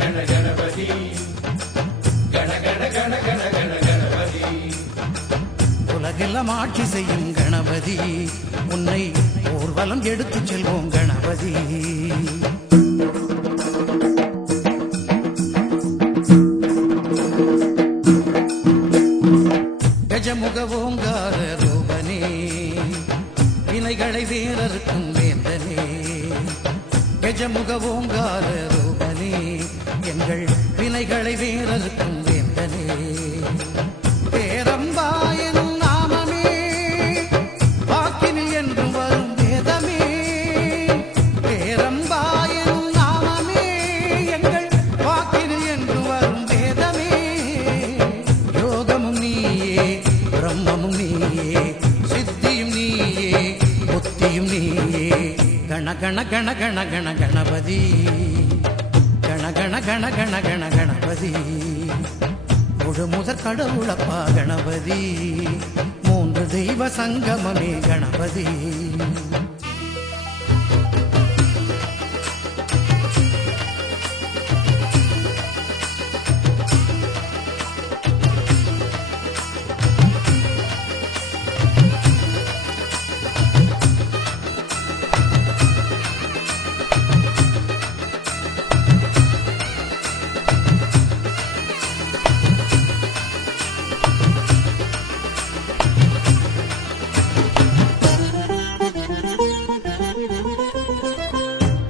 கண கணபதி கண கண கண கண கண கணபதி. உலகெல்லாம் ஆட்சி செய்யும் கணபதி, உன்னை ஊர்வலம் எடுத்துச் செல்வோம் கணபதி. கஜமுக ஓங்கார ரூபனே, வினைகளை வேறறுக்கும் வேந்தனே. கஜமுக ஓங்கார ரூபனே, எங்கள் வினைகளை வேறறுக்கும் வேந்தனே. பேரம்பாயனும் நாமமே வாக்கினில் என்றும் வரும் வேதமே. பேரம்பாயனும் நாமமே எங்கள் வாக்கினில் என்றும் வரும் வேதமே. யோகமும் நீயே, பிரம்மமும் நீயே, சித்தியும் நீயே, புத்தியும் நீயே. கண கண கண கண கண கணபதி கண கண கண கண கண கணபதி. முழு முதற் கடவுளப்பா கணபதி, மூன்று தெய்வ சங்கமமே கணபதி.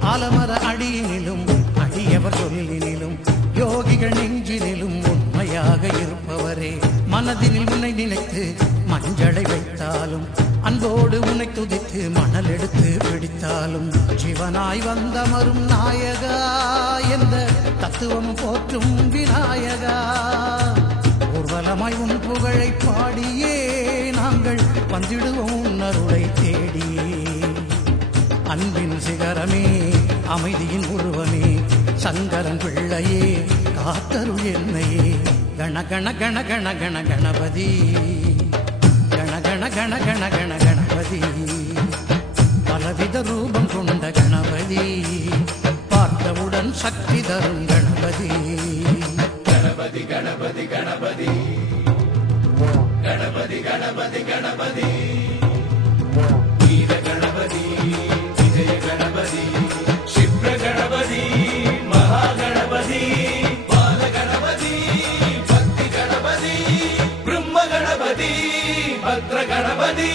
ஆலமர அடியினிலும் அடியவர் சொல்லினிலும் யோகிகள் நெஞ்சினிலும் உண்மையாக இருப்பவரே. மனதினில் உன்னை நினைத்து மஞ்சளை வைத்தாலும், அன்போடு உன்னை துதித்து மணல் எடுத்து பிடித்தாலும், ஜீவனாய் வந்தமரும் நாயகா என்ற தத்துவம் போற்றும் விநாயகா. ஊர்வலமாய் உன் புகழை பாடியே நாங்கள் வந்திடுவோம் உன் அருளை தேடியே. அன்பின் சிகரமே, அமைதியின் உருவமே, சங்கரன் பிள்ளையே, காத்தருள் என்னையே. கண கண கண கண கண கணபதி கண கண கண கண கண கணபதி. பலவித ரூபம் கொண்ட கணபதி, பார்த்தவுடன் சக்தி தரும் கணபதி. கணபதி கணபதி கணபதி கணபதி கணபதி கணபதி. வீர கணபதி, விஜய கணபதி, சிப்ர கணபதி, மகா கணபதி, பால கணபதி, பக்தி கணபதி, பிரம்ம கணபதி, பத்ர கணபதி.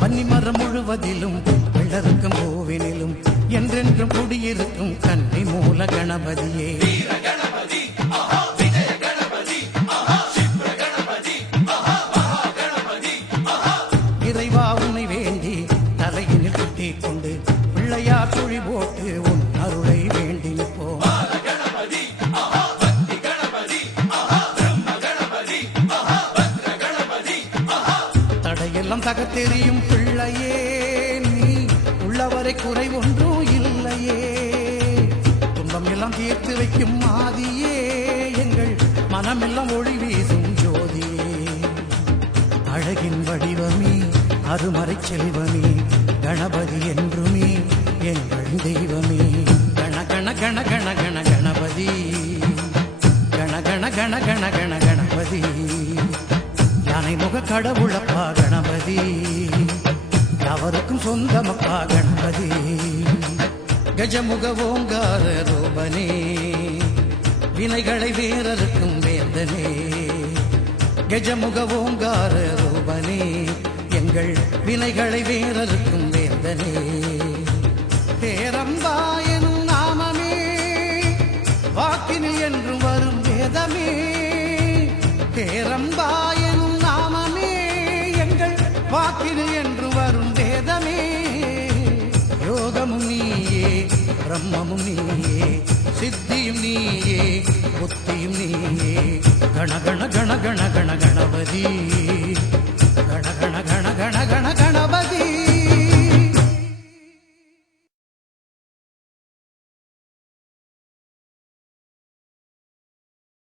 பன்னிமரம் முழுவதிலும் வெள்ளருக்கும் பூவினிலும் என்றென்றும் குடியிருக்கும் கன்னி மூல கணபதியே. வீர கணபதி, ஆஹா விஜய கணபதி, ஆஹா சிப்ர கணபதி, ஆஹா மகா கணபதி, ஆஹா. இறைவா உன்னை வேண்டி தலையினில் குட்டிக் கொண்டு பிள்ளையார் துழி போட்டு உன் அருளை வேண்டி நிற்போம். பால கணபதி, ஆஹா பக்தி கணபதி, ஆஹா பிரம்ம கணபதி, ஆஹா பத்ர கணபதி, ஆஹா. தடையெல்லாம் தகத்தெறியும் பிள்ளையே, நீ உள்ளவரை குறை ஒன்றும் இல்லையே. துன்பம் எல்லாம் தீர்த்து வைக்கும் மாதியே, எங்கள் மனமெல்லாம் ஒளி வீசும் ஜோதியே. அழகின் வடிவமே, அருமறை செல்வமே, கணபதி என்றுமே எங்கள் தெய்வமே. கண கண கண கண கண கணபதி கண கண கண கண கண கணபதி. யானை முக கடவுளப்பா கணபதி, அவருக்கும் சொந்தமப்பா கணபதி. கஜமுக ஓங்கார ரூபனே, வினைகளை வேறறுக்கும் வேந்தனே. கஜமுக ஓங்கார ரூபனே, எங்கள் வினைகளை வேறறுக்கும் வேந்தனே. பேரம்பாயனும் நாமமே வாக்கினில் என்றும் வரும் வேதமே. பேரம்பாயனும் நாமமே எங்கள் வாக்கினில் என்று வரும் வேதமே. யோகமும் நீயே, பிரம்மமும் நீயே, சித்தியும் நீயே, புத்தியும் நீ கண கண கண கண கண கணபதி